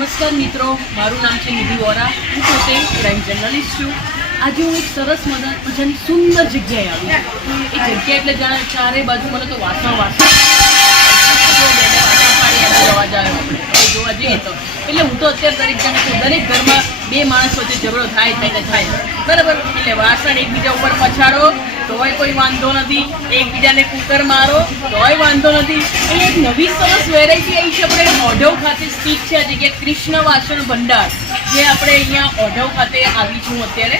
નમસ્કાર મિત્રો, મારું નામ છે નિધિ વોરા. હું પોતે ક્રાઇમ જર્નલિસ્ટ છું. આજે હું એક સરસ મજાની સુંદર જગ્યાએ આવી. એ જગ્યા એટલે જાણે ચારે બાજુ મને તો વાસણ અવાજ આવ્યો આપણે જોવા જઈએ તો. એટલે હું તો અત્યારે દરેક જાણે છું, દરેક ઘરમાં બે માણસ વચ્ચે ઝઘડો થાય બરાબર. એટલે વાસણ એકબીજા ઉપર પછાડો તોય કોઈ વાંધો નથી, એકબીજાને કુકર મારો તોય વાંધો નથી. એટલે એક નવી સરસ વેરાયટી આવી છે. આપણે ઓઢવ ખાતે સ્થિત છે આ જગ્યા, કૃષ્ણ વાસણ ભંડાર, જે આપણે અહીંયા ઓઢવ ખાતે આવી છું અત્યારે.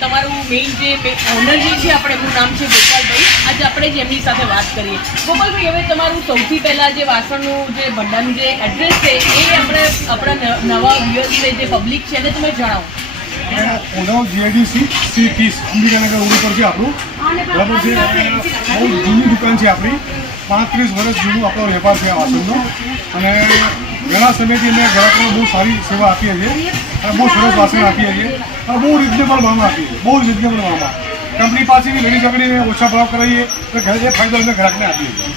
તમારું મેઇન જે ઓનર જે છે આપણે, એમનું નામ છે ગોપાલભાઈ. આજે આપણે જ એમની સાથે વાત કરીએ. ગોપાલભાઈ, હવે તમારું સૌથી પહેલાં જે વાસણનું જે ભંડારનું જે એડ્રેસ છે એ આપણે આપણા નવા વ્યુઅર્સને જે પબ્લિક છે એને તમે જણાવો. Odhav GIDC C30 Ambikanagar road ઉપર છે આપણું, બરાબર છે. બહુ જૂની દુકાન છે આપણી, 35 વર્ષ જૂનું આપણો વેપાર છે આ વાસણનો. અને ઘણા સમયથી અમે ગ્રાહકોને બહુ સારી સેવા આપીએ છીએ અને બહુ સરસ વાસણ આપીએ છીએ અને બહુ રિઝનેબલ ભાવમાં આપીએ છીએ, બહુ રિઝનેબલ ભાવમાં. કંપની પાસેથી લડી ઝઘડીને ઓછા ભાવ કરાવીએ તો ઘરે જે ફાયદો અમે ગ્રાહકને આપીએ છીએ.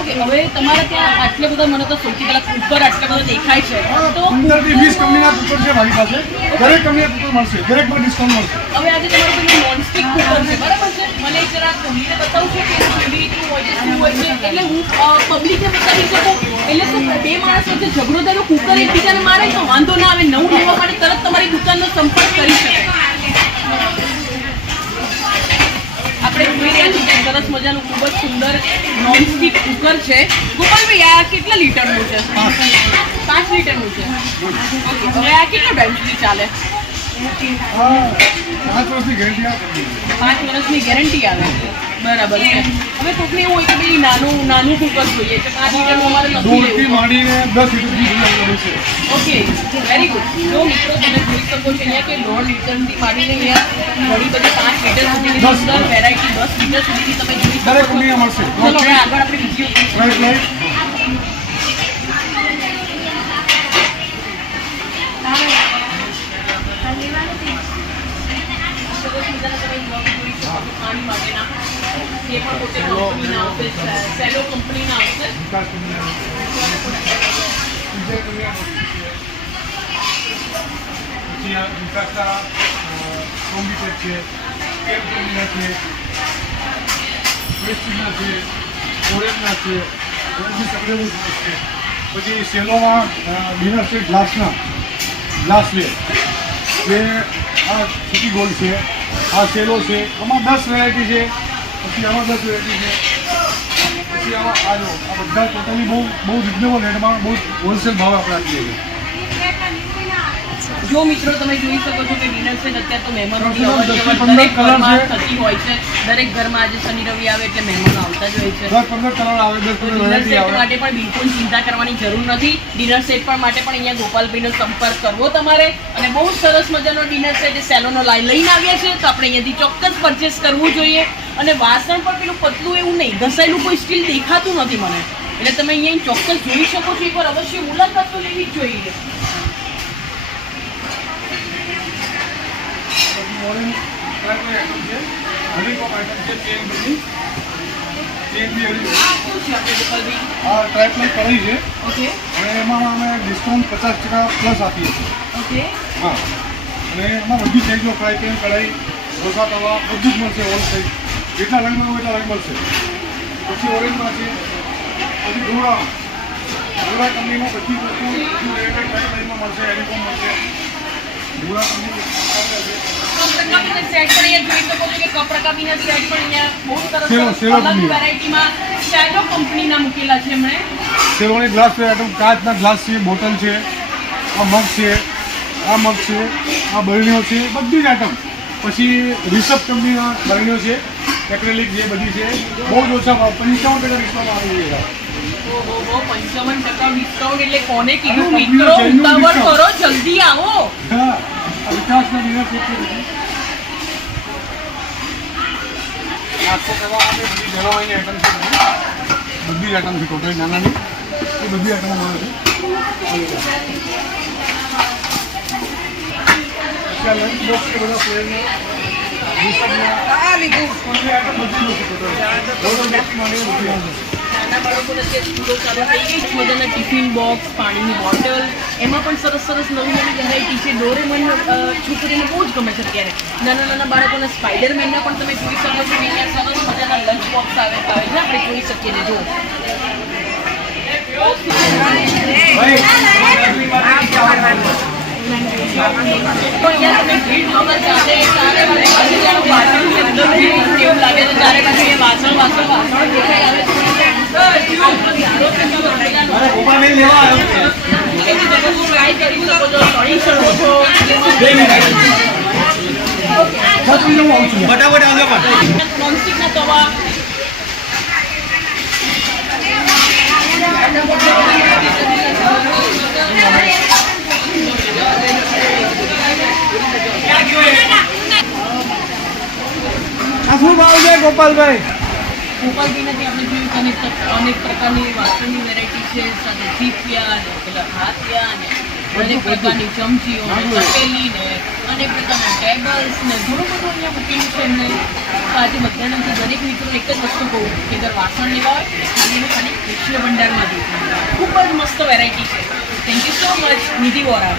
ઓકે, હવે તમારા ત્યાં આટલે બધા, મને તો સૌથી પહેલાં કુકર આટલા બધા દેખાય છે, તો 15 થી 20 કંપનીના કુકર છે મારી પાસે. દરેક કંપનીના કુકર મળશે, દરેકમાં ડિસ્કાઉન્ટ મળશે. હવે આજે તમારું પેલું નોનસ્ટિક કુકર છે, બરાબર છે? મને જરા ખોલીને બતાવું છું કે કેવી રીતનું હોય છે, શું હોય છે, એટલે હું પબ્લિકને બતાવી શકું. એટલે શું બે માણસ વચ્ચે ઝઘડો થયો, કુકર એકબીજાને મારે તો વાંધો ના આવે, નવું લેવા માટે તરત તમારી દુકાનનો સંપર્ક કરી શકે. આપણે જોઈ રહ્યા છીએ કે સરસ મજાનું ખૂબ જ સુંદર નોનસ્ટિક કુકર છે. ગોપાલભાઈ, આ કેટલા લીટરનું છે? 5 લીટરનું છે. ઓકે, હવે આ કેટલા ટાઈમ સુધી ચાલે? 5 વર્ષની ગેરંટી આવે. 5 વર્ષની ગેરંટી આવે, બરાબર છે. હવે કોઈકને એવું હોય કે ભાઈ નાનું કુકર જોઈએ છે, 5 લીટરનું અમારે નથી દૂધથી લેવું. માંડીને 10 લીટર છે. Okay, very good. જો મિત્રો, તમે જોઈ શકો છો અહીંયા કે 1.5 લીટરથી માંડીને અહીંયા ઘણી બધી 5 લીટર સુધીની સુંદર વેરાયટી, 10 લીટર સુધીની તમે જોઈ શકો દરેક છો. કંપનીમાં મળશે. ચલો હવે આગળ આપણે બીજી રાઈટ. પાણી માટેના જે પણ પોતે કંપનીના આવશે, સેલો કંપનીના આવશે. પછી સેલોમાં ડિનર સેટ ગ્લાસના ગ્લાસવેર, જે આ સિટી ગોલ્ડ છે, આ સેલો છે. આમાં 10 વેરાયટી છે. પછી આમાં 10 વેરાયટી છે. પછી આમાં આ બધા ટોટલી બહુ રિઝનેબલ રેટમાં, બહુ હોલસેલ ભાવે આપણે આપીએ છીએ. જો મિત્રો, તમે જોઈ શકો છો કે ડિનર સેટ અત્યારે તો મહેમાનોની અવર જવર 10 થી 15 દરેક ઘરમાં કલર છે. થતી હોય છે. દરેક ઘરમાં આજે શનિ રવિ આવે એટલે મહેમાનો આવતા જ હોય છે. 10-15 કલર આવે, 10-15 ડિનર વેરાયટી સેટ આવે. માટે પણ બિલકુલ ચિંતા કરવાની જરૂર નથી. ડિનર સેટ પણ માટે પણ અહીંયા ગોપાલભાઈનો સંપર્ક કરવો તમારે. અને બહુ સરસ મજાનો ડિનર સેટ સેલોનો લઈને આવ્યા છે, તો આપણે અહીંયાથી ચોક્કસ પરચેસ કરવું જોઈએ. અને વાસણ પણ પેલું પતલું એવું નહીં, ઘસાયેલું કોઈ સ્ટીલ દેખાતું નથી મને. એટલે તમે અહીંયા ચોક્કસ જોઈ શકો છો. એકવાર અવશ્ય મુલાકાત તો લેવી જ જોઈએ. આ ટ્રાયપલ કઢાઈ છે. ઓકે, અને એમાં અમે ડિસ્કાઉન્ટ 50% પ્લસ આપીએ છીએ. ઓકે. હા, અને એમાં બધી સાઈઝનો ફ્રાય પેન, કઢાઈ, ઢોસા તવા બધું જ મળશે. ઓલ સાઈઝ જેટલા રંગમાં હોય એટલા રંગ મળશે. પછી ઓરેન્જમાં છે. પછી ધોળા કંપનીમાં બધી વસ્તુ ટ્રાયપલમાં મળશે. એલિકોમ મળશે. ધોળા કંપની કપરકાબીના સેટ પણ અહીંયા જોઈ શકો છો કે કપરકાબીના સેટ પણ અહીંયા બહુ સરસ સેલો અલગ કંપની. વેરાયટીમાં સેલો કંપનીના મૂકેલા છે એમણે. સેલોની ગ્લાસ આઈટમ, કાચના ગ્લાસ છે, બોટલ છે, આ મગ છે, આ મગ છે, આ બરણીઓ છે, બધી જ આઈટમ. પછી રિસપ કંપનીના બરણીઓ છે, એક્રેલિક જે બધી છે. બહુ જ ઓછા ભાવ, 55% ડિસ્કાઉન્ટ આવી છે. ઓહો, 55% ડિસ્કાઉન્ટ એટલે કોને કીધું? મિત્રો, ઉતાવળ કરો, જલ્દી આવો. હા, આ વિકાસના ડિનર સેટ છે. નાસ્તો કરવા માટે બધી જણાવવાની આઈટમ છે. બધી જ આઈટમ છે ટોટલી, નાનાની એ બધી આઈટમો મળે છે. લંચ બોક્સ છે બધા ફ્લેવરના. આ લીધું બધી આઈટમ બધી મળશે ટોટલ. બધી આવશે. નાના બાળકોને જે સ્કૂલો ચાલુ થઈ ગઈ છે બધાના ટિફિન બોક્સ, પાણીની બોટલ, એમાં પણ સરસ સરસ નવી નવી વેરાયટી છે. ડોરેમોન છોકરીને બહુ જ ગમે છે અત્યારે. નાના નાના બાળકોના સ્પાઈડરમેનના પણ તમે જોઈ શકો છો કે અહીંયા સરસ મજાના લંચ બોક્સ આવે છે, આપણે જોઈ શકીએ છીએ. જો તો અહીંયા તમે ભીડ વગર ચાલે ચારે બાજુ જાણો વાસણ છે, અંદર ભીડ કેવું લાગે છે, ચારે બાજુ એ વાસણ દેખાઈ આવે છે. એની તમે ટ્રાય કરી શકો છો, તળી શકો છો. નોનસ્ટિકના તવા, શું ભાવ છે ગોપાલભાઈ? ગોપાલભાઈનાથી આપણે જોયું કે અનેક પ્રકારની વાસણની વેરાયટી છે, સાથે ચીપિયા ને પેલા હાથિયા ને અનેક પ્રકારની ચમચીઓ ને તપેલી ને અનેક પ્રકારના ટેબલ્સ ને ઘણું બધું અહીંયા મૂકેલું છે એમને. તો આજે બધાને દરેક મિત્રોને એક જ વસ્તુ કહું કે અગર વાસણ લેવા હોય ખાલી કૃષ્ણ ભંડારમાંથી ખૂબ જ મસ્ત વેરાયટી છે. Thank you so much Nidhi Vora.